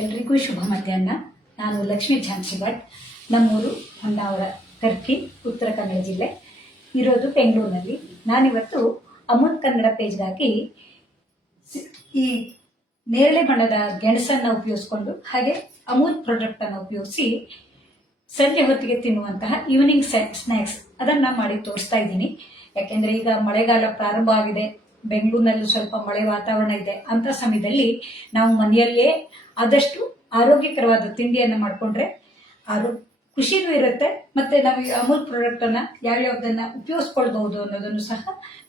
ಎಲ್ರಿಗೂ ಶುಭ ಮಧ್ಯಾಹ್ನ. ನಾನು ಲಕ್ಷ್ಮೀ ಝಾನ್ಸಿ ಭಟ್. ನಮ್ಮೂರು ಹೊನ್ನಾವರ, ಕರ್ಕಿ, ಉತ್ತರ ಕನ್ನಡ ಜಿಲ್ಲೆ. ಇರೋದು ಬೆಂಗಳೂರಿನಲ್ಲಿ. ನಾನಿವತ್ತು ಅಮೂಲ್ ಕನ್ನಡ ಪೇಜ್ಗಾಗಿ ಈ ನೇರಳೆ ಬಣ್ಣದ ಗೆಣಸನ್ನು ಉಪಯೋಗಿಸ್ಕೊಂಡು ಹಾಗೆ ಅಮೂಲ್ ಪ್ರಾಡಕ್ಟ್ ಅನ್ನು ಉಪಯೋಗಿಸಿ ಸಂಜೆ ಹೊತ್ತಿಗೆ ತಿನ್ನುವಂತಹ ಈವ್ನಿಂಗ್ ಸ್ನ್ಯಾಕ್ಸ್ ಅದನ್ನ ಮಾಡಿ ತೋರಿಸ್ತಾ ಇದ್ದೀನಿ. ಯಾಕೆಂದ್ರೆ ಈಗ ಮಳೆಗಾಲ ಪ್ರಾರಂಭ ಆಗಿದೆ, ಬೆಂಗಳೂರಿನಲ್ಲೂ ಸ್ವಲ್ಪ ಮಳೆ ವಾತಾವರಣ ಇದೆ. ಅಂತ ಸಮಯದಲ್ಲಿ ನಾವು ಮನೆಯಲ್ಲೇ ಆದಷ್ಟು ಆರೋಗ್ಯಕರವಾದ ತಿಂಡಿಯನ್ನು ಮಾಡಿಕೊಂಡ್ರೆ ಖುಷಿನೂ ಇರುತ್ತೆ. ಮತ್ತೆ ನಾವು ಈ ಅಮೂಲ್ ಪ್ರಾಡಕ್ಟ್ ಅನ್ನ ಯಾವ್ಯಾವ್ದನ್ನ ಉಪಯೋಗಿಸ್ಕೊಳ್ಬಹುದು ಅನ್ನೋದನ್ನು ಸಹ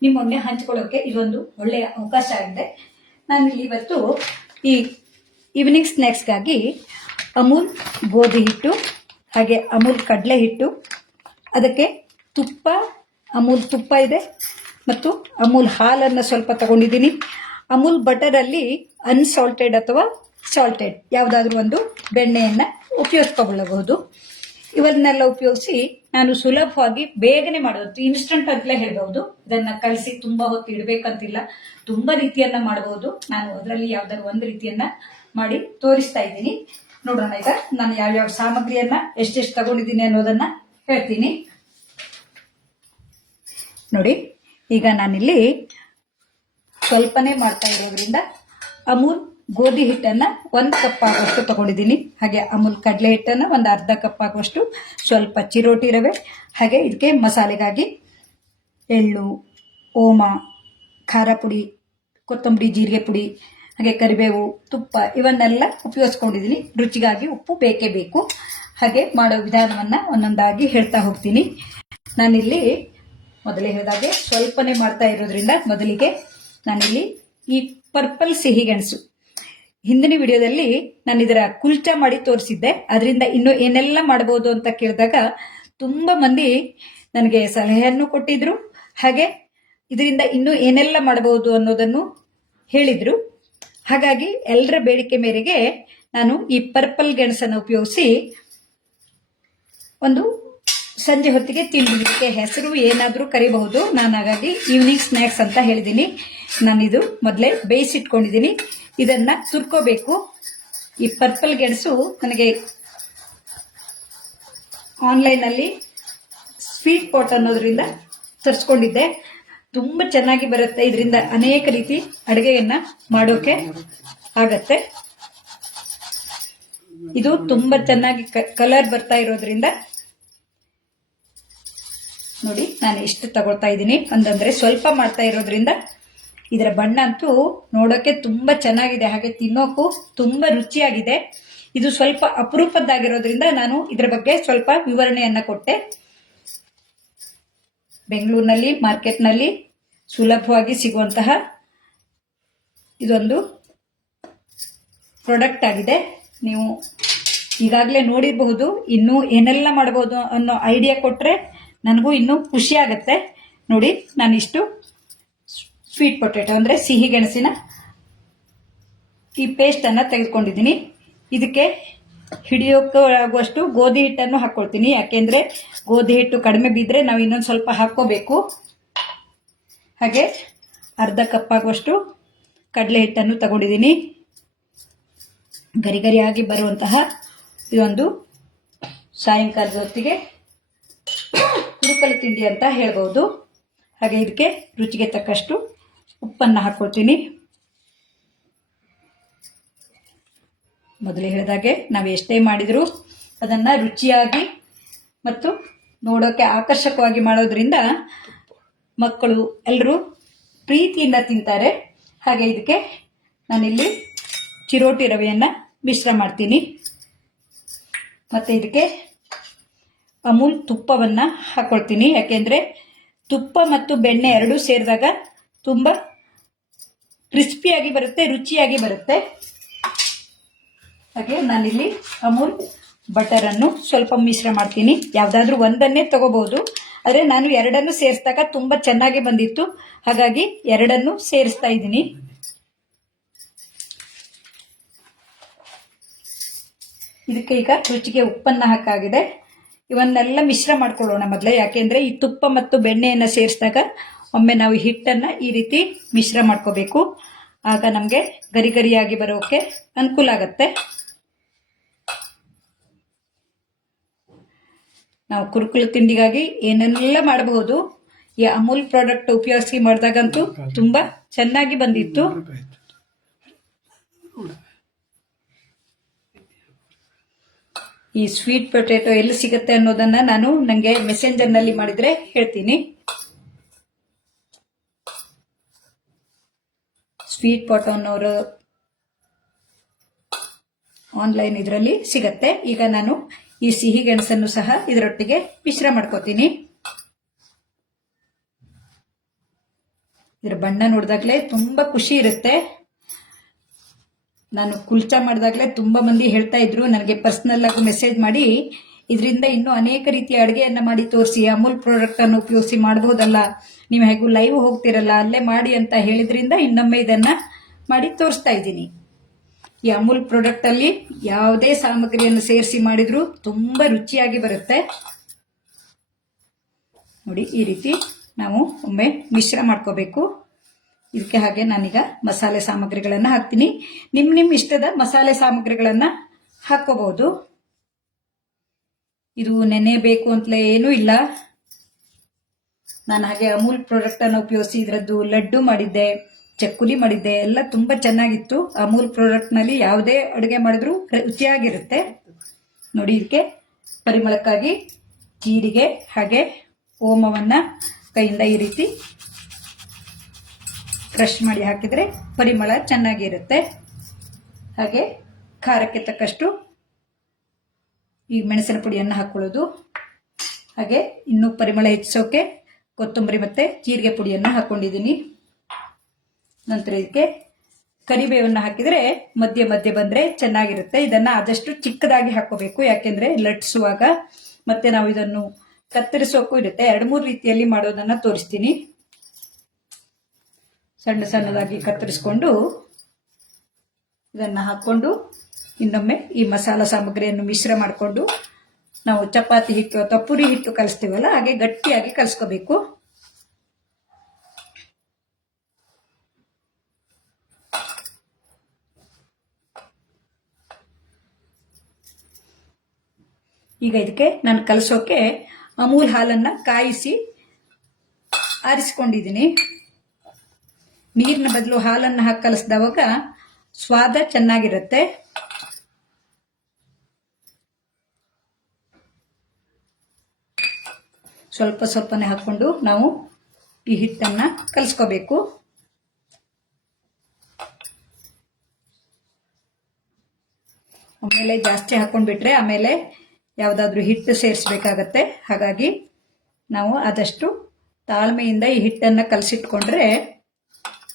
ನಿಮ್ಮೊನ್ನೆ ಹಂಚ್ಕೊಳ್ಳೋಕೆ ಇದೊಂದು ಒಳ್ಳೆಯ ಅವಕಾಶ ಆಗಿದೆ. ನಾನಿಲ್ಲಿ ಇವತ್ತು ಈ ಈವ್ನಿಂಗ್ ಸ್ನ್ಯಾಕ್ಸ್ಗಾಗಿ ಅಮೂಲ್ ಗೋಧಿ ಹಿಟ್ಟು ಹಾಗೆ ಅಮೂಲ್ ಕಡಲೆ ಹಿಟ್ಟು, ಅದಕ್ಕೆ ತುಪ್ಪ, ಅಮೂಲ್ ತುಪ್ಪ ಇದೆ ಮತ್ತು ಅಮೂಲ್ ಹಾಲನ್ನು ಸ್ವಲ್ಪ ತಗೊಂಡಿದ್ದೀನಿ. ಅಮೂಲ್ ಬಟರ್ ಅಲ್ಲಿ ಅನ್ಸಾಲ್ಟೆಡ್ ಅಥವಾ ಸಾಲ್ಟೆಡ್ ಯಾವುದಾದ್ರೂ ಒಂದು ಬೆಣ್ಣೆಯನ್ನ ಉಪಯೋಗಿಸ್ಕೊಳ್ಳಬಹುದು. ಇವನ್ನೆಲ್ಲ ಉಪಯೋಗಿಸಿ ನಾನು ಸುಲಭವಾಗಿ ಬೇಗನೆ ಮಾಡೋದು, ಇನ್ಸ್ಟಂಟ್ ಅಂತಲೇ ಹೇಳ್ಬಹುದು. ಇದನ್ನ ಕಳಿಸಿ ತುಂಬಾ ಹೊತ್ತು ಇಡಬೇಕಂತಿಲ್ಲ, ತುಂಬಾ ರೀತಿಯನ್ನ ಮಾಡಬಹುದು. ನಾನು ಅದರಲ್ಲಿ ಯಾವ್ದಾದ್ರು ಒಂದು ರೀತಿಯನ್ನ ಮಾಡಿ ತೋರಿಸ್ತಾ ಇದ್ದೀನಿ. ನೋಡೋಣ ಈಗ ನಾನು ಯಾವ್ಯಾವ ಸಾಮಗ್ರಿಯನ್ನ ಎಷ್ಟೆಷ್ಟು ತಗೊಂಡಿದ್ದೀನಿ ಅನ್ನೋದನ್ನ ಹೇಳ್ತೀನಿ. ನೋಡಿ, ಈಗ ನಾನಿಲ್ಲಿ ಸ್ವಲ್ಪನೇ ಮಾಡ್ತಾ ಇರೋದ್ರಿಂದ ಅಮೂಲ್ ಗೋಧಿ ಹಿಟ್ಟನ್ನ 1 ಕಪ್ ಆಗುವಷ್ಟು ತಗೊಂಡಿದ್ದೀನಿ. ಹಾಗೆ ಅಮೂಲ್ ಕಡಲೆ ಹಿಟ್ಟನ್ನ ಒಂದು ಅರ್ಧ ಕಪ್ ಆಗುವಷ್ಟು, ಸ್ವಲ್ಪ ಚಿರೋಟಿ ರವೆ, ಹಾಗೆ ಇದಕ್ಕೆ ಮಸಾಲೆಗಾಗಿ ಎಳ್ಳು, ಓಮ, ಖಾರ ಪುಡಿ, ಕೊತ್ತಂಬರಿ, ಜೀರಿಗೆ ಪುಡಿ, ಹಾಗೆ ಕರಿಬೇವು, ತುಪ್ಪ ಇವನ್ನೆಲ್ಲ ಉಪಯೋಗಿಸ್ಕೊಂಡಿದ್ದೀನಿ. ರುಚಿಗಾಗಿ ಉಪ್ಪು ಬೇಕೇ ಬೇಕು. ಹಾಗೆ ಮಾಡೋ ವಿಧಾನವನ್ನ ಒಂದೊಂದಾಗಿ ಹೇಳ್ತಾ ಹೋಗ್ತೀನಿ. ನಾನಿಲ್ಲಿ ಮೊದಲೇ ಹೇಳಿದಾಗೆ ಸ್ವಲ್ಪನೇ ಮಾಡ್ತಾ ಇರೋದ್ರಿಂದ ಮೊದಲಿಗೆ ನಾನಿಲ್ಲಿ ಈ ಪರ್ಪಲ್ ಸಿಹಿ ಗೆಣಸು, ಹಿಂದಿನ ವಿಡಿಯೋದಲ್ಲಿ ನಾನು ಇದರ ಕುಲ್ಚಾ ಮಾಡಿ ತೋರಿಸಿದ್ದೆ. ಅದರಿಂದ ಇನ್ನು ಏನೆಲ್ಲ ಮಾಡಬಹುದು ಅಂತ ಕೇಳಿದಾಗ ತುಂಬಾ ಮಂದಿ ನನಗೆ ಸಲಹೆಯನ್ನು ಕೊಟ್ಟಿದ್ರು. ಹಾಗೆ ಇದರಿಂದ ಇನ್ನು ಏನೆಲ್ಲ ಮಾಡಬಹುದು ಅನ್ನೋದನ್ನು ಹೇಳಿದ್ರು. ಹಾಗಾಗಿ ಎಲ್ಲರ ಬೇಡಿಕೆ ಮೇರೆಗೆ ನಾನು ಈ ಪರ್ಪಲ್ ಗೆಣಸನ್ನು ಉಪಯೋಗಿಸಿ ಒಂದು ಸಂಜೆ ಹೊತ್ತಿಗೆ ತಿನ್ನಲಿಕ್ಕೆ, ಹೆಸರು ಏನಾದರೂ ಕರಿಬಹುದು. ನಾನು ಹಾಗಾಗಿ ಈವ್ನಿಂಗ್ ಸ್ನ್ಯಾಕ್ಸ್ ಅಂತ ಹೇಳಿದ್ದೀನಿ. ನಾನಿದು ಮೊದಲೇ ಬೇಯಿಸಿಟ್ಕೊಂಡಿದ್ದೀನಿ. ಇದನ್ನ ತುರ್ಕೋಬೇಕು. ಈ ಪರ್ಪಲ್ ಗೆಣಸು ನನಗೆ ಆನ್ಲೈನ್ ಅಲ್ಲಿ ಸ್ವೀಟ್ ಪಾಟ್ ಅನ್ನೋದ್ರಿಂದ ತರಿಸ್ಕೊಂಡಿದ್ದೆ. ತುಂಬಾ ಚೆನ್ನಾಗಿ ಬರುತ್ತೆ. ಇದರಿಂದ ಅನೇಕ ರೀತಿ ಅಡುಗೆಯನ್ನ ಮಾಡೋಕೆ ಆಗತ್ತೆ. ಇದು ತುಂಬಾ ಚೆನ್ನಾಗಿ ಕಲರ್ ಬರ್ತಾ ಇರೋದ್ರಿಂದ ನೋಡಿ, ನಾನು ಇಷ್ಟು ತಗೊಳ್ತಾ ಇದ್ದೀನಿ. ಒಂದಂದ್ರೆ ಸ್ವಲ್ಪ ಮಾಡ್ತಾ ಇರೋದ್ರಿಂದ ಇದರ ಬಣ್ಣ ಅಂತೂ ನೋಡೋಕೆ ತುಂಬಾ ಚೆನ್ನಾಗಿದೆ, ಹಾಗೆ ತಿನ್ನೋಕು ತುಂಬಾ ರುಚಿಯಾಗಿದೆ. ಇದು ಸ್ವಲ್ಪ ಅಪರೂಪದ್ದಾಗಿರೋದ್ರಿಂದ ನಾನು ಇದರ ಬಗ್ಗೆ ಸ್ವಲ್ಪ ವಿವರಣೆಯನ್ನ ಕೊಟ್ಟೆ. ಬೆಂಗಳೂರಿನಲ್ಲಿ ಮಾರ್ಕೆಟ್ನಲ್ಲಿ ಸುಲಭವಾಗಿ ಸಿಗುವಂತಹ ಇದೊಂದು ಪ್ರಾಡಕ್ಟ್ ಆಗಿದೆ. ನೀವು ಈಗಾಗಲೇ ನೋಡಿರಬಹುದು. ಇನ್ನೂ ಏನೆಲ್ಲ ಮಾಡಬಹುದು ಅನ್ನೋ ಐಡಿಯಾ ಕೊಟ್ರೆ ನನಗೂ ಇನ್ನೂ ಖುಷಿ ಆಗತ್ತೆ. ನೋಡಿ, ನಾನಿಷ್ಟು ಸ್ವೀಟ್ ಪೊಟೆಟೊ ಅಂದ್ರೆ ಸಿಹಿ ಗೆಣಸಿನ ಈ ಪೇಸ್ಟ್ ಅನ್ನ ತೆಗೆದುಕೊಂಡಿದ್ದೀನಿ. ಇದಕ್ಕೆ ಹಿಡಿಯೋಕೆ ಆಗುವಷ್ಟು ಗೋಧಿ ಹಿಟ್ಟನ್ನು ಹಾಕೊಳ್ತೀನಿ. ಯಾಕೆಂದ್ರೆ ಗೋಧಿ ಹಿಟ್ಟು ಕಡಿಮೆ ಬಿದ್ರೆ ನಾವು ಇನ್ನೊಂದು ಸ್ವಲ್ಪ ಹಾಕೋಬೇಕು. ಹಾಗೆ ಅರ್ಧ ಕಪ್ ಆಗುವಷ್ಟು ಕಡಲೆ ಹಿಟ್ಟನ್ನು ತಗೊಂಡಿದ್ದೀನಿ. ಗರಿ ಗರಿಯಾಗಿ ಬರುವಂತಹ ಇದೊಂದು ಸಾಯಂಕಾಲದ ಹೊತ್ತಿಗೆ ಕುರುಕಲು ತಿಂಡಿ ಅಂತ ಹೇಳ್ಬಹುದು. ಹಾಗೆ ಇದಕ್ಕೆ ರುಚಿಗೆ ತಕ್ಕಷ್ಟು ಉಪ್ಪನ್ನು ಹಾಕೊಳ್ತೀನಿ. ಮೊದಲೇ ಹೇಳಿದಾಗೆ ನಾವು ಎಷ್ಟೇ ಮಾಡಿದ್ರು ಅದನ್ನ ರುಚಿಯಾಗಿ ಮತ್ತು ನೋಡೋಕೆ ಆಕರ್ಷಕವಾಗಿ ಮಾಡೋದ್ರಿಂದ ಮಕ್ಕಳು ಎಲ್ಲರೂ ಪ್ರೀತಿಯಿಂದ ತಿಂತಾರೆ. ಹಾಗೆ ಇದಕ್ಕೆ ನಾನಿಲ್ಲಿ ಚಿರೋಟಿ ರವೆಯನ್ನ ಮಿಶ್ರ ಮಾಡ್ತೀನಿ. ಮತ್ತೆ ಇದಕ್ಕೆ ಅಮೂಲ್ ತುಪ್ಪವನ್ನ ಹಾಕೊಳ್ತೀನಿ. ಯಾಕೆಂದ್ರೆ ತುಪ್ಪ ಮತ್ತು ಬೆಣ್ಣೆ ಎರಡೂ ಸೇರಿದಾಗ ತುಂಬಾ ಕ್ರಿಸ್ಪಿಯಾಗಿ ಬರುತ್ತೆ, ರುಚಿಯಾಗಿ ಬರುತ್ತೆ. ಹಾಗೆ ನಾನಿಲ್ಲಿ ಅಮೂಲ್ ಬಟರ್ ಅನ್ನು ಸ್ವಲ್ಪ ಮಿಶ್ರ ಮಾಡ್ತೀನಿ. ಯಾವ್ದಾದ್ರೂ ಒಂದನ್ನೇ ತಗೋಬಹುದು, ಆದ್ರೆ ನಾನು ಎರಡನ್ನು ಸೇರಿಸಿದಾಗ ತುಂಬಾ ಚೆನ್ನಾಗಿ ಬಂದಿತ್ತು. ಹಾಗಾಗಿ ಎರಡನ್ನು ಸೇರಿಸ್ತಾ ಇದ್ದೀನಿ. ಇದಕ್ಕೆ ಈಗ ರುಚಿಗೆ ಉಪ್ಪನ್ನ ಹಾಕಾಗಿದೆ. ಇವನ್ನೆಲ್ಲ ಮಿಶ್ರ ಮಾಡ್ಕೊಳ್ಳೋಣ ಮೊದಲೇ. ಯಾಕೆಂದ್ರೆ ಈ ತುಪ್ಪ ಮತ್ತು ಬೆಣ್ಣೆಯನ್ನ ಸೇರಿಸಿದಾಗ ಒಮ್ಮೆ ನಾವು ಹಿಟ್ಟನ್ನ ಈ ರೀತಿ ಮಿಶ್ರ ಮಾಡ್ಕೋಬೇಕು. ಆಗ ನಮಗೆ ಗರಿ ಗರಿಯಾಗಿ ಬರೋಕೆ ಅನುಕೂಲ ಆಗತ್ತೆ. ನಾವು ಕುರುಕುಲು ತಿಂಡಿಗಾಗಿ ಏನೆಲ್ಲ ಮಾಡಬಹುದು. ಈ ಅಮೂಲ್ ಪ್ರಾಡಕ್ಟ್ ಉಪಯೋಗಿಸಿ ಮಾಡಿದಾಗಂತೂ ತುಂಬಾ ಚೆನ್ನಾಗಿ ಬಂದಿತ್ತು. ಈ ಸ್ವೀಟ್ ಪೊಟೆಟೊ ಎಲ್ಲಿ ಸಿಗುತ್ತೆ ಅನ್ನೋದನ್ನ ನಾನು ನನಗೆ ಮೆಸೆಂಜರ್ ನಲ್ಲಿ ಮಾಡಿದ್ರೆ ಹೇಳ್ತೀನಿ. ಸ್ವೀಟ್ ಪೊಟೆಟೊನವರು ಆನ್ಲೈನ್ ಇದರಲ್ಲಿ ಸಿಗತ್ತೆ. ಈಗ ನಾನು ಈ ಸಿಹಿ ಗೆಣಸನ್ನು ಸಹ ಇದರೊಟ್ಟಿಗೆ ಮಿಶ್ರ ಮಾಡ್ಕೋತೀನಿ. ಇದರ ಬಣ್ಣ ನೋಡಿದಾಗಲೇ ತುಂಬಾ ಖುಷಿ ಇರುತ್ತೆ. ನಾನು ಕುಲ್ಚಾ ಮಾಡಿದಾಗಲೇ ತುಂಬಾ ಮಂದಿ ಹೇಳ್ತಾ ಇದ್ರು ನನಗೆ ಪರ್ಸನಲ್ ಆಗಿ ಮೆಸೇಜ್ ಮಾಡಿ, ಇದರಿಂದ ಇನ್ನೂ ಅನೇಕ ರೀತಿಯ ಅಡುಗೆಯನ್ನ ಮಾಡಿ ತೋರಿಸಿ, ಅಮೂಲ್ ಪ್ರಾಡಕ್ಟ್ ಅನ್ನು ಉಪಯೋಗಿಸಿ ಮಾಡಬಹುದಲ್ಲ, ನೀವು ಹೇಗೂ ಲೈವ್ ಹೋಗ್ತಿರಲ್ಲ ಅಲ್ಲೇ ಮಾಡಿ ಅಂತ ಹೇಳಿದ್ರಿಂದ ಇನ್ನೊಮ್ಮೆ ಇದನ್ನ ಮಾಡಿ ತೋರಿಸ್ತಾ ಇದ್ದೀನಿ. ಈ ಅಮೂಲ್ ಪ್ರಾಡಕ್ಟ್ ಅಲ್ಲಿ ಯಾವುದೇ ಸಾಮಗ್ರಿಯನ್ನು ಸೇರಿಸಿ ಮಾಡಿದ್ರು ತುಂಬಾ ರುಚಿಯಾಗಿ ಬರುತ್ತೆ. ನೋಡಿ, ಈ ರೀತಿ ನಾವು ಒಮ್ಮೆ ಮಿಶ್ರ ಮಾಡ್ಕೋಬೇಕು. ಇದಕ್ಕೆ ಹಾಗೆ ನಾನೀಗ ಮಸಾಲೆ ಸಾಮಗ್ರಿಗಳನ್ನು ಹಾಕ್ತೀನಿ. ನಿಮ್ ಇಷ್ಟದ ಮಸಾಲೆ ಸಾಮಗ್ರಿಗಳನ್ನ ಹಾಕೋಬಹುದು. ಇದು ನೆನೆಬೇಕು ಅಂತಲೇ ಏನೂ ಇಲ್ಲ. ನಾನು ಹಾಗೆ ಅಮೂಲ್ ಪ್ರಾಡಕ್ಟ್ ಅನ್ನು ಉಪಯೋಗಿಸಿ ಇದರದ್ದು ಲಡ್ಡು ಮಾಡಿದ್ದೆ, ಚಕ್ಕುಲಿ ಮಾಡಿದ್ದೆ, ಎಲ್ಲ ತುಂಬಾ ಚೆನ್ನಾಗಿತ್ತು. ಅಮೂಲ್ ಪ್ರಾಡಕ್ಟ್ ನಲ್ಲಿ ಯಾವುದೇ ಅಡುಗೆ ಮಾಡಿದ್ರು ರುಚಿಯಾಗಿರುತ್ತೆ. ನೋಡಿ, ಇದಕ್ಕೆ ಪರಿಮಳಕ್ಕಾಗಿ ಜೀರಿಗೆ ಹಾಗೆ ಓಮವನ್ನ ಕೈಯಿಂದ ಈ ರೀತಿ ಕ್ರಶ್ ಮಾಡಿ ಹಾಕಿದ್ರೆ ಪರಿಮಳ ಚೆನ್ನಾಗಿರುತ್ತೆ. ಹಾಗೆ ಖಾರಕ್ಕೆ ತಕ್ಕಷ್ಟು ಈ ಮೆಣಸಿನ ಪುಡಿಯನ್ನು ಹಾಕೊಳ್ಳೋದು. ಹಾಗೆ ಇನ್ನೂ ಪರಿಮಳ ಹೆಚ್ಚಿಸೋಕೆ ಕೊತ್ತಂಬರಿ ಮತ್ತೆ ಜೀರಿಗೆ ಪುಡಿಯನ್ನು ಹಾಕೊಂಡಿದ್ದೀನಿ. ನಂತರ ಇದಕ್ಕೆ ಕರಿಬೇವನ್ನು ಹಾಕಿದ್ರೆ ಮಧ್ಯೆ ಮಧ್ಯೆ ಬಂದ್ರೆ ಚೆನ್ನಾಗಿರುತ್ತೆ. ಇದನ್ನ ಆದಷ್ಟು ಚಿಕ್ಕದಾಗಿ ಹಾಕೋಬೇಕು, ಯಾಕೆಂದ್ರೆ ಲಟ್ಸುವಾಗ ಮತ್ತೆ ನಾವು ಇದನ್ನು ಕತ್ತರಿಸೋಕು ಇರುತ್ತೆ. 2-3 ರೀತಿಯಲ್ಲಿ ಮಾಡೋದನ್ನ ತೋರಿಸ್ತೀನಿ. ಸಣ್ಣ ಸಣ್ಣದಾಗಿ ಕತ್ತರಿಸ್ಕೊಂಡು ಇದನ್ನ ಹಾಕೊಂಡು ಇನ್ನೊಮ್ಮೆ ಈ ಮಸಾಲ ಸಾಮಗ್ರಿಯನ್ನು ಮಿಶ್ರ ಮಾಡಿಕೊಂಡು ನಾವು ಚಪಾತಿ ಹಿಟ್ಟು ಅಥವಾ ಪುರಿ ಹಿಟ್ಟು ಕಲಿಸ್ತೀವಲ್ಲ ಹಾಗೆ ಗಟ್ಟಿಯಾಗಿ ಕಲಿಸ್ಕೋಬೇಕು. ಈಗ ಇದಕ್ಕೆ ನಾನು ಕಲಸೋಕೆ ಅಮೂಲ್ ಹಾಲನ್ನ ಕಾಯಿಸಿ ಆರಿಸಿಕೊಂಡಿದ್ದೀನಿ. ನೀರಿನ ಬದಲು ಹಾಲನ್ನು ಹಾಕಿ ಕಲಸಿದವಾಗ ಸ್ವಾದ ಚೆನ್ನಾಗಿರುತ್ತೆ. ಸ್ವಲ್ಪ ಸ್ವಲ್ಪನೇ ಹಾಕೊಂಡು ನಾವು ಈ ಹಿಟ್ಟನ್ನ ಕಲಸ್ಕೋಬೇಕು. ಆಮೇಲೆ ಜಾಸ್ತಿ ಹಾಕೊಂಡ್ಬಿಟ್ರೆ ಆಮೇಲೆ ಯಾವುದಾದ್ರೂ ಹಿಟ್ಟು ಸೇರಿಸಬೇಕಾಗತ್ತೆ. ಹಾಗಾಗಿ ನಾವು ಆದಷ್ಟು ತಾಳ್ಮೆಯಿಂದ ಈ ಹಿಟ್ಟನ್ನ ಕಲಸಿಟ್ಕೊಂಡ್ರೆ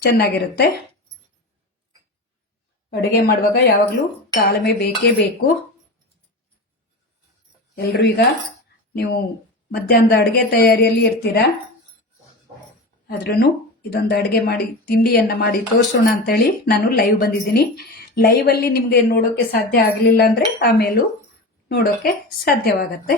ಚೆನ್ನಾಗಿರುತ್ತೆ. ಅಡುಗೆ ಮಾಡುವಾಗ ಯಾವಾಗಲೂ ತಾಳ್ಮೆ ಬೇಕೇ ಬೇಕು. ಎಲ್ಲರೂ ಈಗ ನೀವು ಮಧ್ಯಾಹ್ನದ ಅಡುಗೆ ತಯಾರಿಯಲ್ಲಿ ಇರ್ತೀರಾ, ಆದ್ರೂ ಇದೊಂದು ಅಡುಗೆ ಮಾಡಿ ತಿಂಡಿಯನ್ನ ಮಾಡಿ ತೋರಿಸೋಣ ಅಂತೇಳಿ ನಾನು ಲೈವ್ ಬಂದಿದ್ದೀನಿ. ಲೈವ್ ಅಲ್ಲಿ ನಿಮ್ಗೆ ನೋಡೋಕೆ ಸಾಧ್ಯ ಆಗಲಿಲ್ಲ ಅಂದ್ರೆ ಆಮೇಲೂ ನೋಡೋಕೆ ಸಾಧ್ಯವಾಗತ್ತೆ.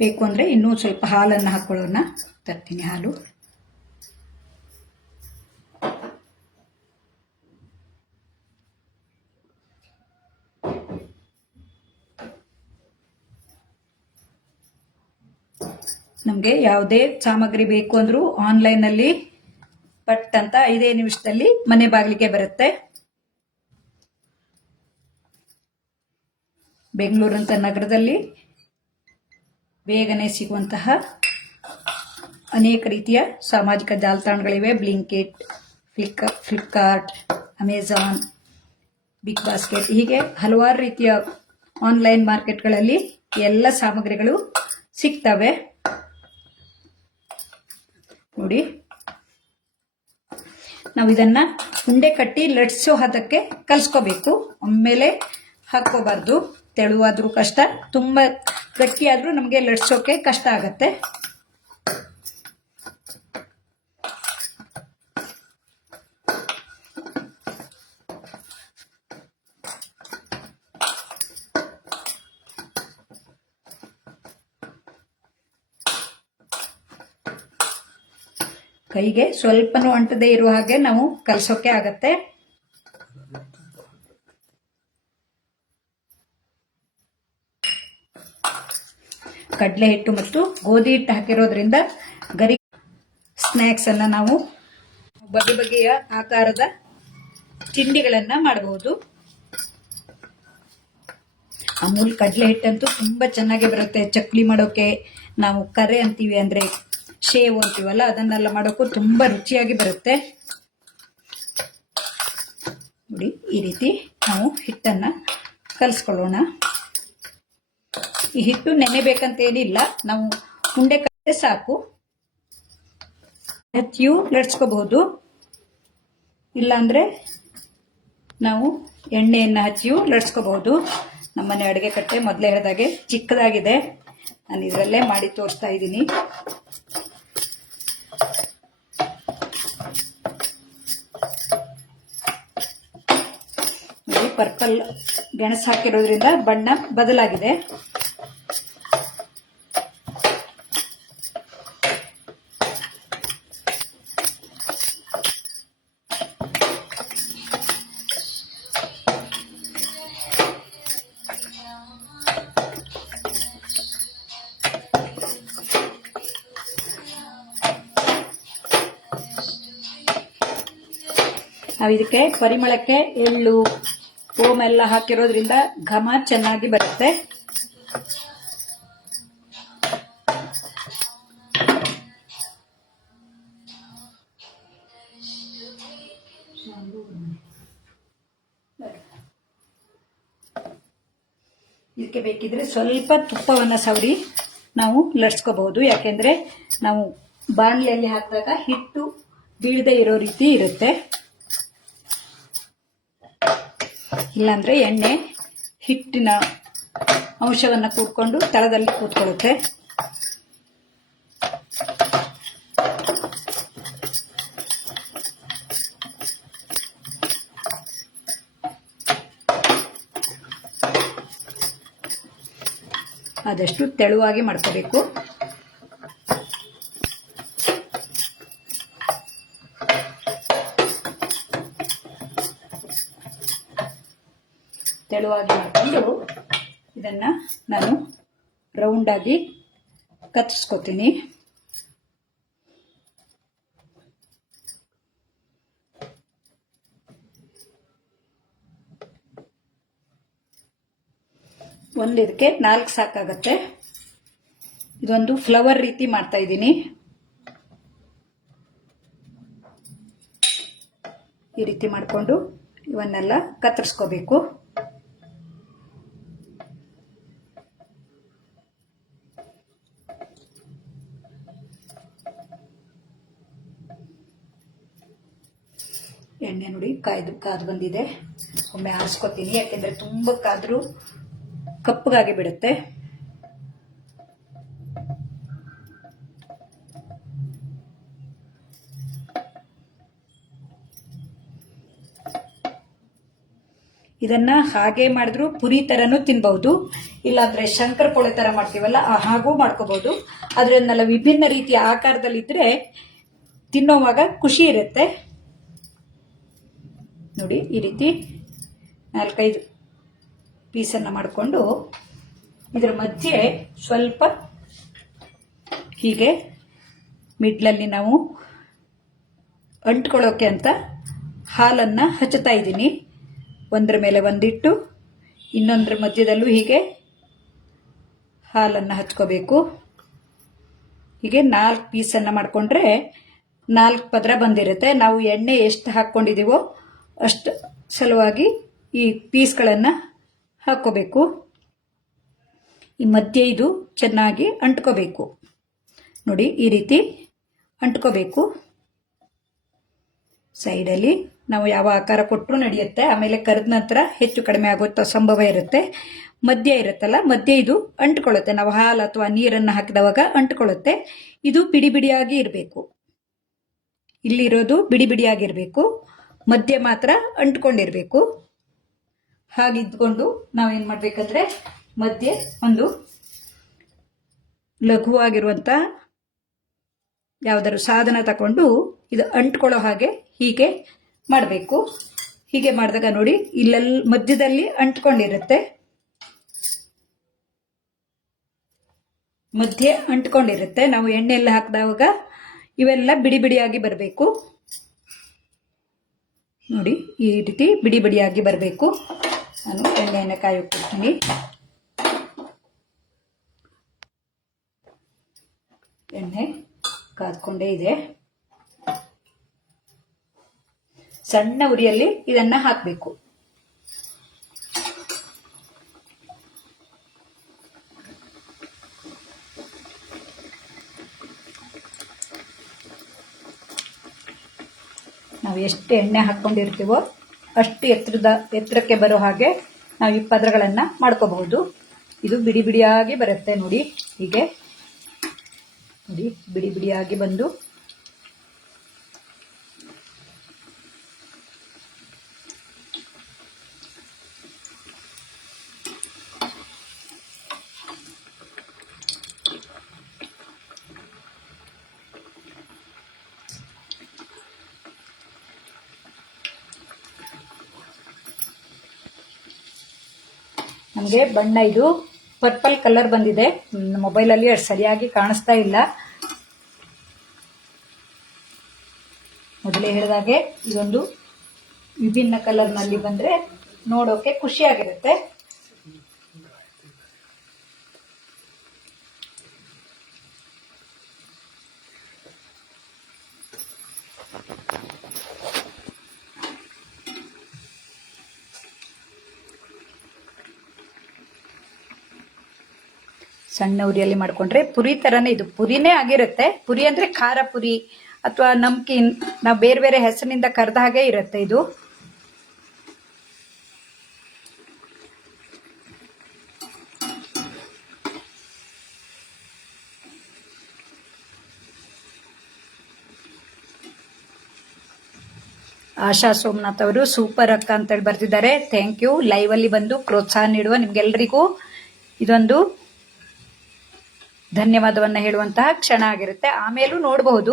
ಬೇಕು ಅಂದ್ರೆ ಇನ್ನೂ ಸ್ವಲ್ಪ ಹಾಲನ್ನು ಹಾಕೊಳ್ಳೋಣ. ತರ್ತೀನಿ ಹಾಲು. ನಮಗೆ ಯಾವುದೇ ಸಾಮಗ್ರಿ ಬೇಕು ಅಂದ್ರೂ ಆನ್ಲೈನ್ ಅಲ್ಲಿ ಪಟ್ ಅಂತ 5 ನಿಮಿಷದಲ್ಲಿ ಮನೆ ಬಾಗಿಲಿಗೆ ಬರುತ್ತೆ. ಬೆಂಗಳೂರಂತ ನಗರದಲ್ಲಿ ಬೇಗನೆ ಸಿಗುವಂತಹ ಅನೇಕ ರೀತಿಯ ಸಾಮಾಜಿಕ ಜಾಲತಾಣಗಳಿವೆ. Blinkit, Flipkart, Amazon, Big Basket, ಹೀಗೆ ಹಲವಾರು ರೀತಿಯ ಆನ್ಲೈನ್ ಮಾರ್ಕೆಟ್ಗಳಲ್ಲಿ ಎಲ್ಲ ಸಾಮಗ್ರಿಗಳು ಸಿಗ್ತವೆ. ನೋಡಿ, ನಾವು ಇದನ್ನ ಉಂಡೆ ಕಟ್ಟಿ ಲಟ್ಸೋ ಹದಕ್ಕೆ ಕಲ್ಸ್ಕೋಬೇಕು. ಒಮ್ಮೆಲೆ ಹಾಕೋಬಾರ್ದು, ತೆಳುವಾದ್ರೂ ಕಷ್ಟ, ತುಂಬಾ ಗಟ್ಟಿಯಾದ್ರೂ ನಮಗೆ ಲಟ್ಸೋಕೆ ಕಷ್ಟ ಆಗತ್ತೆ. ಕೈಗೆ ಸ್ವಲ್ಪನೂ ಅಂಟದೇ ಇರುವ ಹಾಗೆ ನಾವು ಕಲಸೋಕೆ ಆಗತ್ತೆ. ಕಡಲೆ ಹಿಟ್ಟು ಮತ್ತು ಗೋಧಿ ಹಿಟ್ಟು ಹಾಕಿರೋದ್ರಿಂದ ಗರಿ ಸ್ನ್ಯಾಕ್ಸ್ ಅನ್ನ ನಾವು ಬಗೆ ಬಗೆಯ ಆಕಾರದ ತಿಂಡಿಗಳನ್ನ ಮಾಡಬಹುದು. ಅಮೂಲ್ ಕಡಲೆ ಹಿಟ್ಟಂತೂ ತುಂಬಾ ಚೆನ್ನಾಗಿ ಬರುತ್ತೆ. ಚಕ್ಲಿ ಮಾಡೋಕೆ, ನಾವು ಕರೆ ಅಂತೀವಿ ಅಂದ್ರೆ ಶೇವ್ ಅಂತೀವಲ್ಲ, ಅದನ್ನೆಲ್ಲ ಮಾಡೋಕ್ಕೂ ತುಂಬಾ ರುಚಿಯಾಗಿ ಬರುತ್ತೆ. ನೋಡಿ, ಈ ರೀತಿ ನಾವು ಹಿಟ್ಟನ್ನ ಕಲಿಸ್ಕೊಳ್ಳೋಣ. ಈ ಹಿಟ್ಟು ನೆನೆಬೇಕಂತ ಏನಿಲ್ಲ, ನಾವು ಉಂಡೆ ಕಟ್ಟೆ ಸಾಕು. ಹಚ್ಚಿಯೂ ಲಟ್ಸ್ಕೋಬಹುದು, ಇಲ್ಲಾಂದ್ರೆ ನಾವು ಎಣ್ಣೆಯನ್ನು ಹಚ್ಚಿಯೂ ಲಟ್ಸ್ಕೋಬಹುದು. ನಮ್ಮನೆ ಅಡುಗೆ ಕಟ್ಟೆ ಮೊದಲೇ ಹೇಳಿದಾಗೆ ಚಿಕ್ಕದಾಗಿದೆ, ನಾನು ಇದರಲ್ಲೇ ಮಾಡಿ ತೋರಿಸ್ತಾ ಇದ್ದೀನಿ. ಪರ್ಪಲ್ ಗೆಣಸು ಹಾಕಿರೋದ್ರಿಂದ ಬಣ್ಣ ಬದಲಾಗಿದೆ. ನಾವು ಇದಕ್ಕೆ ಪರಿಮಳಕ್ಕೆ ಎಳ್ಳು, ಓಮ್ ಎಲ್ಲ ಹಾಕಿರೋದ್ರಿಂದ ಘಮ ಚೆನ್ನಾಗಿ ಬರುತ್ತೆ. ಇದಕ್ಕೆ ಬೇಕಿದ್ರೆ ಸ್ವಲ್ಪ ತುಪ್ಪವನ್ನು ಸವರಿ ನಾವು ಲಟ್ಸ್ಕೋಬಹುದು. ಯಾಕೆಂದ್ರೆ ನಾವು ಬಾಣಲೆಯಲ್ಲಿ ಹಾಕಿದಾಗ ಹಿಟ್ಟು ಬೀಳದೆ ಇರೋ ರೀತಿ ಇರುತ್ತೆ. ಇಲ್ಲಾಂದ್ರೆ ಎಣ್ಣೆ ಹಿಟ್ಟಿನ ಅಂಶವನ್ನು ಕೂತ್ಕೊಂಡು ತಳದಲ್ಲಿ ಕೂತ್ಕೊಳ್ಳುತ್ತೆ. ಆದಷ್ಟು ತೆಳುವಾಗಿ ಮಾಡ್ಕೋಬೇಕು. ತೆಳುವಾಗಿ ಮಾಡಿಕೊಂಡು ಇದನ್ನ ನಾನು ರೌಂಡ್ ಆಗಿ ಕತ್ತರಿಸ್ಕೊತೀನಿ. ಒಂದು ಇದಕ್ಕೆ 4 ಸಾಕಾಗತ್ತೆ. ಇದೊಂದು ಫ್ಲವರ್ ರೀತಿ ಮಾಡ್ತಾ ಇದ್ದೀನಿ. ಈ ರೀತಿ ಮಾಡಿಕೊಂಡು ಇವನ್ನೆಲ್ಲ ಕತ್ತರಿಸ್ಕೋಬೇಕು. ಎಣ್ಣೆ ನೋಡಿ ಕಾದು ಬಂದಿದೆ. ಒಮ್ಮೆ ಆರಿಸ್ಕೊತೀನಿ, ಯಾಕೆಂದ್ರೆ ತುಂಬ ಕಾದ್ರೂ ಕಪ್ಪಗಾಗಿ ಬಿಡುತ್ತೆ. ಇದನ್ನ ಹಾಗೆ ಮಾಡಿದ್ರು ಪುರಿ ತರನು ತಿನ್ಬಹುದು, ಇಲ್ಲಾಂದ್ರೆ ಶಂಕರ ಪೊಳೆ ತರ ಮಾಡ್ತೀವಲ್ಲ ಹಾಗೂ ಮಾಡ್ಕೋಬಹುದು. ಅದನ್ನೆಲ್ಲ ವಿಭಿನ್ನ ರೀತಿಯ ಆಕಾರದಲ್ಲಿದ್ರೆ ತಿನ್ನೋವಾಗ ಖುಷಿ ಇರುತ್ತೆ. ನೋಡಿ, ಈ ರೀತಿ 4-5 ಪೀಸನ್ನು ಮಾಡಿಕೊಂಡು ಇದರ ಮಧ್ಯೆ ಸ್ವಲ್ಪ ಹೀಗೆ ಮಿಡ್ಲಲ್ಲಿ ನಾವು ಅಂಟ್ಕೊಳ್ಳೋಕೆ ಅಂತ ಹಾಲನ್ನು ಹಚ್ಚುತ್ತಾ ಇದ್ದೀನಿ. ಒಂದರ ಮೇಲೆ ಒಂದಿಟ್ಟು ಇನ್ನೊಂದರ ಮಧ್ಯದಲ್ಲೂ ಹೀಗೆ ಹಾಲನ್ನು ಹಚ್ಕೋಬೇಕು. ಹೀಗೆ 4 ಪೀಸನ್ನು ಮಾಡಿಕೊಂಡ್ರೆ 4 ಪದರ ಬಂದಿರುತ್ತೆ. ನಾವು ಎಣ್ಣೆ ಎಷ್ಟು ಹಾಕ್ಕೊಂಡಿದ್ದೀವೋ ಅಷ್ಟು ಸಲುವಾಗಿ ಈ ಪೀಸ್ಗಳನ್ನು ಹಾಕ್ಕೋಬೇಕು. ಈ ಮಧ್ಯೆ ಇದು ಚೆನ್ನಾಗಿ ಅಂಟ್ಕೋಬೇಕು. ನೋಡಿ, ಈ ರೀತಿ ಅಂಟ್ಕೋಬೇಕು. ಸೈಡಲ್ಲಿ ನಾವು ಯಾವ ಆಕಾರ ಕೊಟ್ಟರೂ ನಡೆಯುತ್ತೆ. ಆಮೇಲೆ ಕರೆದ ನಂತರ ಹೆಚ್ಚು ಕಡಿಮೆ ಆಗುತ್ತೋ ಸಂಭವ ಇರುತ್ತೆ. ಮಧ್ಯ ಇರುತ್ತಲ್ಲ, ಮಧ್ಯೆ ಇದು ಅಂಟ್ಕೊಳ್ಳುತ್ತೆ. ನಾವು ಹಾಲು ಅಥವಾ ನೀರನ್ನು ಹಾಕಿದವಾಗ ಅಂಟ್ಕೊಳ್ಳುತ್ತೆ. ಇದು ಬಿಡಿ ಬಿಡಿಯಾಗಿ ಇರಬೇಕು. ಇಲ್ಲಿರೋದು ಬಿಡಿ ಬಿಡಿಯಾಗಿರಬೇಕು, ಮಧ್ಯೆ ಮಾತ್ರ ಅಂಟ್ಕೊಂಡಿರ್ಬೇಕು. ಹಾಗಿದ್ಕೊಂಡು ನಾವೇನ್ ಮಾಡ್ಬೇಕಂದ್ರೆ ಮಧ್ಯೆ ಒಂದು ಲಘುವಾಗಿರುವಂತ ಯಾವುದಾದ್ರು ಸಾಧನ ತಗೊಂಡು ಇದು ಅಂಟ್ಕೊಳ್ಳೋ ಹಾಗೆ ಹೀಗೆ ಮಾಡಬೇಕು. ಹೀಗೆ ಮಾಡಿದಾಗ ನೋಡಿ ಇಲ್ಲೆಲ್ಲ ಮಧ್ಯದಲ್ಲಿ ಅಂಟ್ಕೊಂಡಿರುತ್ತೆ, ಮಧ್ಯೆ ಅಂಟ್ಕೊಂಡಿರುತ್ತೆ. ನಾವು ಎಣ್ಣೆ ಎಲ್ಲ ಹಾಕಿದಾಗ ಇವೆಲ್ಲ ಬಿಡಿ ಬಿಡಿಯಾಗಿ ಬರಬೇಕು ನೋಡಿ, ಈ ರೀತಿ ಬಿಡಿ ಬಿಡಿಯಾಗಿ ಬರಬೇಕು. ನಾನು ಎಣ್ಣೆಯನ್ನು ಕಾಯೋಕ್ಕಿಡ್ತೀನಿ. ಎಣ್ಣೆ ಕಾದ್ಕೊಂಡೇ ಇದೆ. ಸಣ್ಣ ಉರಿಯಲ್ಲಿ ಇದನ್ನ ಹಾಕಬೇಕು. ನಾವು ಎಷ್ಟು ಎಣ್ಣೆ ಹಾಕ್ಕೊಂಡಿರ್ತೀವೋ ಅಷ್ಟು ಎತ್ತರಕ್ಕೆ ಬರೋ ಹಾಗೆ ನಾವು ಈ ಪದರಗಳನ್ನು ಮಾಡ್ಕೋಬಹುದು. ಇದು ಬಿಡಿ ಬಿಡಿಯಾಗಿ ಬರುತ್ತೆ ನೋಡಿ, ಹೀಗೆ ನೋಡಿ ಬಿಡಿ ಬಿಡಿಯಾಗಿ ಬಂದು ನಮಗೆ ಬಣ್ಣ ಇದು ಪರ್ಪಲ್ ಕಲರ್ ಬಂದಿದೆ. ಮೊಬೈಲಲ್ಲಿ ಅಷ್ಟು ಸರಿಯಾಗಿ ಕಾಣಿಸ್ತಾ ಇಲ್ಲ. ಮೊದಲೇ ಹೇಳಿದಾಗೆ ಇದೊಂದು ವಿಭಿನ್ನ ಕಲರ್ನಲ್ಲಿ ಬಂದರೆ ನೋಡೋಕೆ ಖುಷಿಯಾಗಿರುತ್ತೆ. ಸಣ್ಣ ಉರಿಯಲ್ಲಿ ಮಾಡ್ಕೊಂಡ್ರೆ ಪುರಿ ತರನೇ, ಇದು ಪುರಿನೇ ಆಗಿರುತ್ತೆ. ಪುರಿ ಅಂದ್ರೆ ಖಾರ ಪುರಿ ಅಥವಾ ನಮ್ಕೀನ್, ನಾವು ಬೇರೆ ಬೇರೆ ಹೆಸರಿನಿಂದ ಕರೆದ ಹಾಗೆ ಇರುತ್ತೆ ಇದು. ಆಶಾ ಸೋಮನಾಥ್ ಅವರು ಸೂಪರ್ ಅಕ್ಕ ಅಂತೇಳಿ ಬರ್ತಿದ್ದಾರೆ. Thank you. ಲೈವ್ ಅಲ್ಲಿ ಬಂದು ಪ್ರೋತ್ಸಾಹ ನೀಡುವ ನಿಮ್ಗೆಲ್ರಿಗೂ ಇದೊಂದು ಧನ್ಯವಾದವನ್ನ ಹೇಳುವಂತಹ ಕ್ಷಣ ಆಗಿರುತ್ತೆ. ಆಮೇಲೂ ನೋಡಬಹುದು,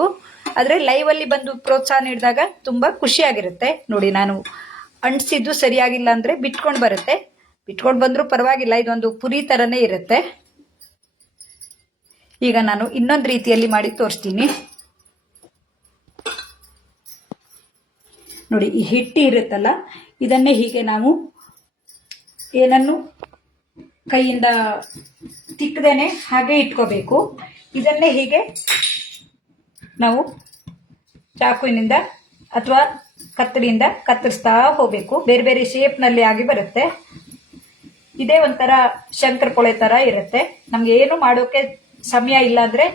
ಆದ್ರೆ ಲೈವ್ ಅಲ್ಲಿ ಬಂದು ಪ್ರೋತ್ಸಾಹ ನೀಡಿದಾಗ ತುಂಬಾ ಖುಷಿಯಾಗಿರುತ್ತೆ. ನೋಡಿ, ನಾನು ಅಂಟಿಸಿದ್ದು ಸರಿಯಾಗಿಲ್ಲ ಅಂದ್ರೆ ಬಿಟ್ಕೊಂಡು ಬರುತ್ತೆ. ಬಿಟ್ಕೊಂಡು ಬಂದ್ರೂ ಪರವಾಗಿಲ್ಲ, ಇದೊಂದು ಪುರಿ ತರನೇ ಇರುತ್ತೆ. ಈಗ ನಾನು ಇನ್ನೊಂದು ರೀತಿಯಲ್ಲಿ ಮಾಡಿ ತೋರಿಸ್ತೀನಿ ನೋಡಿ. ಈ ಹಿಟ್ಟು ಇರುತ್ತಲ್ಲ, ಇದನ್ನೇ ಹೀಗೆ ನಾವು ಏನನ್ನು ಕೈಯಿಂದ ತಿಕ್ಕದೇನೆ ಹಾಗೆ ಇಟ್ಕೋಬೇಕು. ಇದನ್ನೇ ಹೀಗೆ ನಾವು ಚಾಕುವಿನಿಂದ ಅಥವಾ ಕತ್ತರಿಯಿಂದ ಕತ್ತರಿಸ್ತಾ ಹೋಗಬೇಕು. ಬೇರೆ ಬೇರೆ ಶೇಪ್ನಲ್ಲಿ ಆಗಿ ಬರುತ್ತೆ. ಇದೇ ಒಂಥರ ಶಂಕರಪೊಳೆ ತರ ಇರುತ್ತೆ. ನಮ್ಗೆ ಏನು ಮಾಡೋಕೆ ಸಮಯ ಇಲ್ಲ ಅಂದ್ರೆ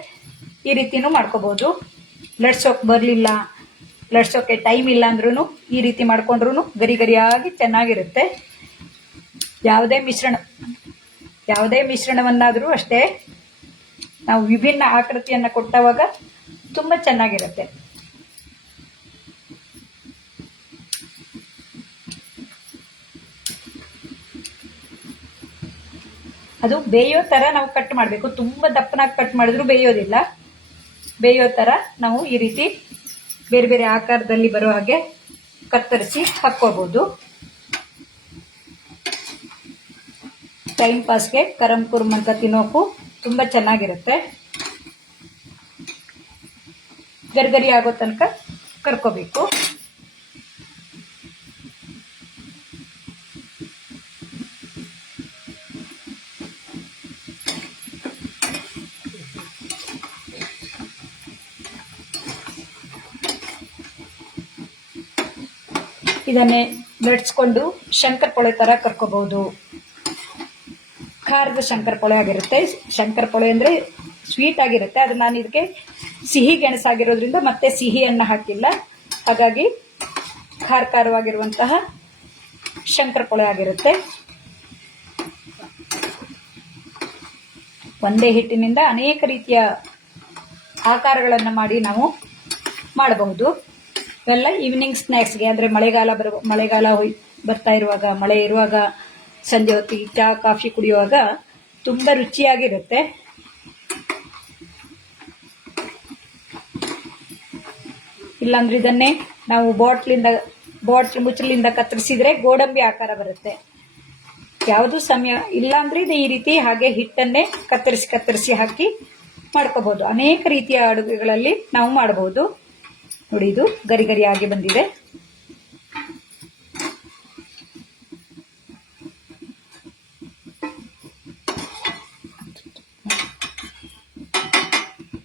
ಈ ರೀತಿನೂ ಮಾಡ್ಕೋಬಹುದು. ಲಟ್ಸೋಕೆ ಬರಲಿಲ್ಲ, ಲಟ್ಸೋಕೆ ಟೈಮ್ ಇಲ್ಲ ಅಂದ್ರೂ ಈ ರೀತಿ ಮಾಡ್ಕೊಂಡ್ರು ಗರಿ ಗರಿಯಾಗಿ ಚೆನ್ನಾಗಿರುತ್ತೆ. ಯಾವುದೇ ಮಿಶ್ರಣವನ್ನಾದರೂ ಅಷ್ಟೇ ನಾವು ವಿಭಿನ್ನ ಆಕೃತಿಯನ್ನು ಕೊಟ್ಟವಾಗ ತುಂಬ ಚೆನ್ನಾಗಿರುತ್ತೆ. ಅದು ಬೇಯೋ ತರ ನಾವು ಕಟ್ ಮಾಡಬೇಕು. ತುಂಬ ದಪ್ಪನಾಗಿ ಕಟ್ ಮಾಡಿದ್ರು ಬೇಯೋದಿಲ್ಲ. ಬೇಯೋ ತರ ನಾವು ಈ ರೀತಿ ಬೇರೆ ಬೇರೆ ಆಕಾರದಲ್ಲಿ ಬರೋ ಹಾಗೆ ಕತ್ತರಿಸಿ ಹಾಕ್ಕೋಬಹುದು. ಟೈಮ್ ಪಾಸ್ಗೆ ಕರಂ ಕುರುಮ್ ಅಂತ ತಿನ್ನೋಕು ತುಂಬ ಚೆನ್ನಾಗಿರುತ್ತೆ. ಗರ್ಗರಿ ಆಗೋ ತನಕ ಕರ್ಕೋಬೇಕು. ಇದನ್ನೇ ಲಟ್ಸ್ಕೊಂಡು ಶಂಕರಪೊಳೆ ತರ ಕರ್ಕೋಬಹುದು. ಖಾರದ ಶಂಕರಪೊಳೆ ಆಗಿರುತ್ತೆ. ಶಂಕರಪೊಳೆ ಅಂದ್ರೆ ಸ್ವೀಟ್ ಆಗಿರುತ್ತೆ. ಅದು ನಾನು ಇದಕ್ಕೆ ಸಿಹಿ ಗೆಣಸಾಗಿರೋದ್ರಿಂದ ಮತ್ತೆ ಸಿಹಿಯನ್ನು ಹಾಕಿಲ್ಲ. ಹಾಗಾಗಿ ಖಾರವಾಗಿರುವಂತಹ ಶಂಕರಪೊಳೆ ಆಗಿರುತ್ತೆ. ಒಂದೇ ಹಿಟ್ಟಿನಿಂದ ಅನೇಕ ರೀತಿಯ ಆಕಾರಗಳನ್ನು ಮಾಡಿ ನಾವು ಮಾಡಬಹುದು. ಇವೆಲ್ಲ ಈವ್ನಿಂಗ್ ಸ್ನ್ಯಾಕ್ಸ್ಗೆ, ಅಂದರೆ ಮಳೆಗಾಲ ಬರ್ತಾ ಇರುವಾಗ, ಮಳೆ ಇರುವಾಗ, ಸಂಜೆ ಹೊತ್ತಿಗೆ ಚಹಾ ಕಾಫಿ ಕುಡಿಯುವಾಗ ತುಂಬ ರುಚಿಯಾಗಿರುತ್ತೆ. ಇಲ್ಲಾಂದ್ರೆ ಇದನ್ನೇ ನಾವು ಬಾಟ್ಲ್ ಮುಚ್ಚಲಿಂದ ಕತ್ತರಿಸಿದ್ರೆ ಗೋಡಂಬಿ ಆಕಾರ ಬರುತ್ತೆ. ಯಾವುದು ಸಮಯ ಇಲ್ಲಾಂದ್ರೆ ಇದು ಈ ರೀತಿ ಹಾಗೆ ಹಿಟ್ಟನ್ನೇ ಕತ್ತರಿಸಿ ಹಾಕಿ ಮಾಡ್ಕೋಬಹುದು. ಅನೇಕ ರೀತಿಯ ಅಡುಗೆಗಳಲ್ಲಿ ನಾವು ಮಾಡಬಹುದು. ನೋಡಿ, ಇದು ಗರಿ ಗರಿ ಆಗಿ ಬಂದಿದೆ.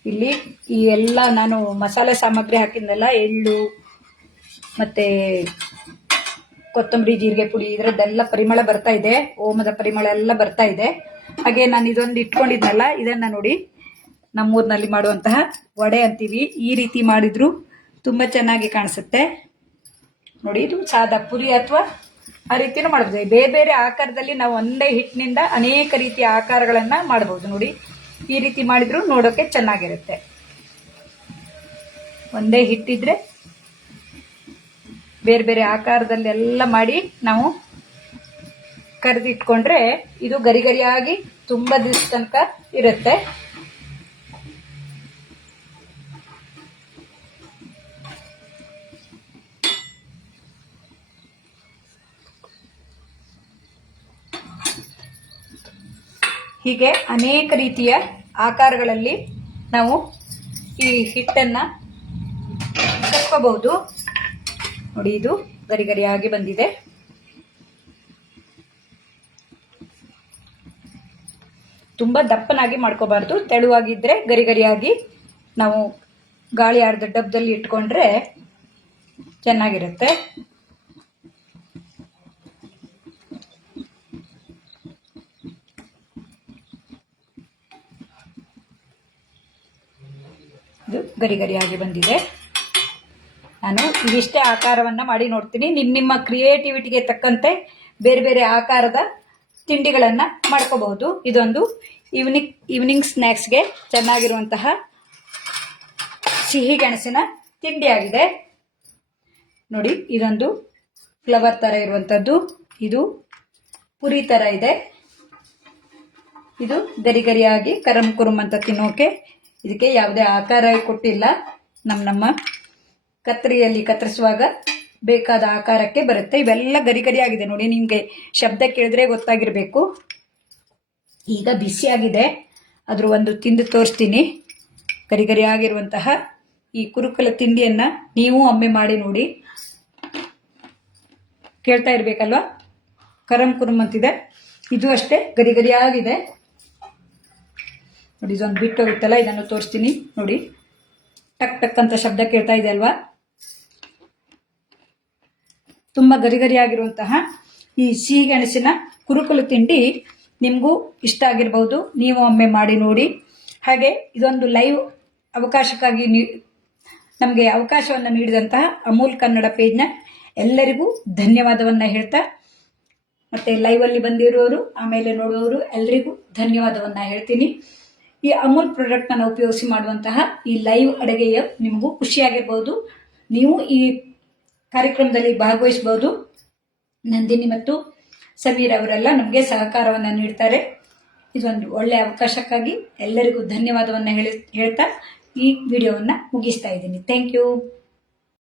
ಇಲ್ಲಿ ಈ ಎಲ್ಲ ನಾನು ಮಸಾಲೆ ಸಾಮಗ್ರಿ ಹಾಕಿದ್ನಲ್ಲ, ಎಳ್ಳು ಮತ್ತೆ ಕೊತ್ತಂಬರಿ, ಜೀರಿಗೆ ಪುಡಿ, ಇದರದ್ದೆಲ್ಲ ಪರಿಮಳ ಬರ್ತಾ ಇದೆ, ಓಮದ ಪರಿಮಳ ಎಲ್ಲ ಬರ್ತಾ ಇದೆ. ಹಾಗೆ ನಾನು ಇದೊಂದು ಇಟ್ಕೊಂಡಿದ್ನಲ್ಲ, ಇದನ್ನ ನೋಡಿ ನಮ್ಮೂರಿನಲ್ಲಿ ಮಾಡುವಂತಹ ವಡೆ ಅಂತೀವಿ. ಈ ರೀತಿ ಮಾಡಿದ್ರು ತುಂಬಾ ಚೆನ್ನಾಗಿ ಕಾಣಿಸುತ್ತೆ. ನೋಡಿ, ಇದು ಸಾದಾ ಪುರಿ ಅಥವಾ ಆ ರೀತಿನೂ ಮಾಡಬಹುದು. ಬೇರೆ ಬೇರೆ ಆಕಾರದಲ್ಲಿ ನಾವು ಒಂದೇ ಹಿಟ್ಟಿನಿಂದ ಅನೇಕ ರೀತಿಯ ಆಕಾರಗಳನ್ನ ಮಾಡಬಹುದು. ನೋಡಿ, ಈ ರೀತಿ ಮಾಡಿದ್ರು ನೋಡೋಕೆ ಚೆನ್ನಾಗಿರುತ್ತೆ. ಒಂದೇ ಹಿಟ್ಟಿದ್ರೆ ಬೇರೆ ಬೇರೆ ಆಕಾರದಲ್ಲೆಲ್ಲ ಮಾಡಿ ನಾವು ಕರೆದಿಟ್ಕೊಂಡ್ರೆ ಇದು ಗರಿ ಗರಿಯಾಗಿ ತುಂಬಾ ದಿವಸ ತನಕ ಇರುತ್ತೆ. ಹೀಗೆ ಅನೇಕ ರೀತಿಯ ಆಕಾರಗಳಲ್ಲಿ ನಾವು ಈ ಹಿಟ್ಟನ್ನ ಕಟ್ಕೋಬಹುದು. ನೋಡಿ, ಇದು ಗರಿ ಗರಿಯಾಗಿ ಬಂದಿದೆ. ತುಂಬಾ ದಪ್ಪನಾಗಿ ಮಾಡ್ಕೋಬಾರ್ದು, ತೆಳುವಾಗಿದ್ರೆ ಗರಿ ಗರಿಯಾಗಿ ನಾವು ಗಾಳಿ ಆಡದ ಡಬ್ಬದಲ್ಲಿ ಇಟ್ಕೊಂಡ್ರೆ ಚೆನ್ನಾಗಿರುತ್ತೆ. ಇದು ಗರಿ ಗರಿಯಾಗಿ ಬಂದಿದೆ. ನಾನು ಇದಿಷ್ಟೇ ಆಕಾರವನ್ನ ಮಾಡಿ ನೋಡ್ತೀನಿ. ನಿಮ್ಮ ಕ್ರಿಯೇಟಿವಿಟಿಗೆ ತಕ್ಕಂತೆ ಬೇರೆ ಬೇರೆ ಆಕಾರದ ತಿಂಡಿಗಳನ್ನ ಮಾಡ್ಕೋಬಹುದು. ಇದೊಂದು ಈವ್ನಿಂಗ್ ಸ್ನ್ಯಾಕ್ಸ್ಗೆ ಚೆನ್ನಾಗಿರುವಂತಹ ಸಿಹಿ ಗೆಣಸಿನ ತಿಂಡಿ ಆಗಿದೆ. ನೋಡಿ, ಇದೊಂದು ಫ್ಲವರ್ ತರ ಇರುವಂತದ್ದು, ಇದು ಪುರಿ ತರ ಇದೆ. ಇದು ಗರಿ ಗರಿಯಾಗಿ ಕರಂ ಕುರುಮ್ ಅಂತ ತಿನ್ನೋಕೆ. ಇದಕ್ಕೆ ಯಾವುದೇ ಆಕಾರ ಕೊಟ್ಟಿಲ್ಲ. ನಮ್ಮ ಕತ್ತರಿಯಲ್ಲಿ ಕತ್ತರಿಸುವಾಗ ಬೇಕಾದ ಆಕಾರಕ್ಕೆ ಬರುತ್ತೆ. ಇವೆಲ್ಲ ಗರಿ ಗರಿ ಆಗಿದೆ. ನೋಡಿ, ನಿಮ್ಗೆ ಶಬ್ದ ಕೇಳಿದ್ರೆ ಗೊತ್ತಾಗಿರ್ಬೇಕು. ಈಗ ಬಿಸಿಯಾಗಿದೆ, ಅದ್ರ ಒಂದು ತಿಂದು ತೋರಿಸ್ತೀನಿ. ಗರಿ ಗರಿ ಆಗಿರುವಂತಹ ಈ ಕುರುಕಲ ತಿಂಡಿಯನ್ನ ನೀವು ಒಮ್ಮೆ ಮಾಡಿ ನೋಡಿ. ಕೇಳ್ತಾ ಇರ್ಬೇಕಲ್ವಾ, ಕರಂ ಕುರುಮ್ ಅಂತಿದೆ. ಇದು ಅಷ್ಟೇ ಗರಿ ಗರಿ ಆಗಿದೆ. ನೋಡಿ, ಇದೊಂದು ಬಿಟ್ಟು ಹೋಗುತ್ತಲ್ಲ, ಇದನ್ನು ತೋರಿಸ್ತೀನಿ. ನೋಡಿ, ಟಕ್ ಟಕ್ ಅಂತ ಶಬ್ದ ಕೇಳ್ತಾ ಇದೆ ಅಲ್ವಾ. ತುಂಬಾ ಗರಿ ಗರಿ ಆಗಿರುವಂತಹ ಈ ಸಿಹಿ ಗೆಣಸಿನ ಕುರುಕಲು ತಿಂಡಿ ನಿಮಗೂ ಇಷ್ಟ ಆಗಿರಬಹುದು. ನೀವು ಒಮ್ಮೆ ಮಾಡಿ ನೋಡಿ. ಹಾಗೆ ಇದೊಂದು ಲೈವ್ ಅವಕಾಶಕ್ಕಾಗಿ ನಮಗೆ ಅವಕಾಶವನ್ನು ನೀಡಿದಂತಹ ಅಮೂಲ್ ಕನ್ನಡ ಪೇಜ್ನ ಎಲ್ಲರಿಗೂ ಧನ್ಯವಾದವನ್ನ ಹೇಳ್ತಾ, ಮತ್ತೆ ಲೈವ್ ಅಲ್ಲಿ ಬಂದಿರೋರು ಆಮೇಲೆ ನೋಡುವವರು ಎಲ್ಲರಿಗೂ ಧನ್ಯವಾದವನ್ನ ಹೇಳ್ತೀನಿ. ಈ ಅಮೂಲ್ ಪ್ರಾಡಕ್ಟ್ ಅನ್ನು ಉಪಯೋಗಿಸಿ ಮಾಡುವಂತಹ ಈ ಲೈವ್ ಅಡುಗೆಯ ನಿಮಗೂ ಖುಷಿಯಾಗಿರ್ಬಹುದು. ನೀವು ಈ ಕಾರ್ಯಕ್ರಮದಲ್ಲಿ ಭಾಗವಹಿಸಬಹುದು. ನಂದಿನಿ ಮತ್ತು ಸಮೀರ್ ಅವರೆಲ್ಲ ನಮಗೆ ಸಹಕಾರವನ್ನು ನೀಡ್ತಾರೆ. ಇದೊಂದು ಒಳ್ಳೆಯ ಅವಕಾಶಕ್ಕಾಗಿ ಎಲ್ಲರಿಗೂ ಧನ್ಯವಾದವನ್ನ ಹೇಳ್ತಾ ಈ ವಿಡಿಯೋವನ್ನ ಮುಗಿಸ್ತಾ ಇದ್ದೀನಿ. Thank you.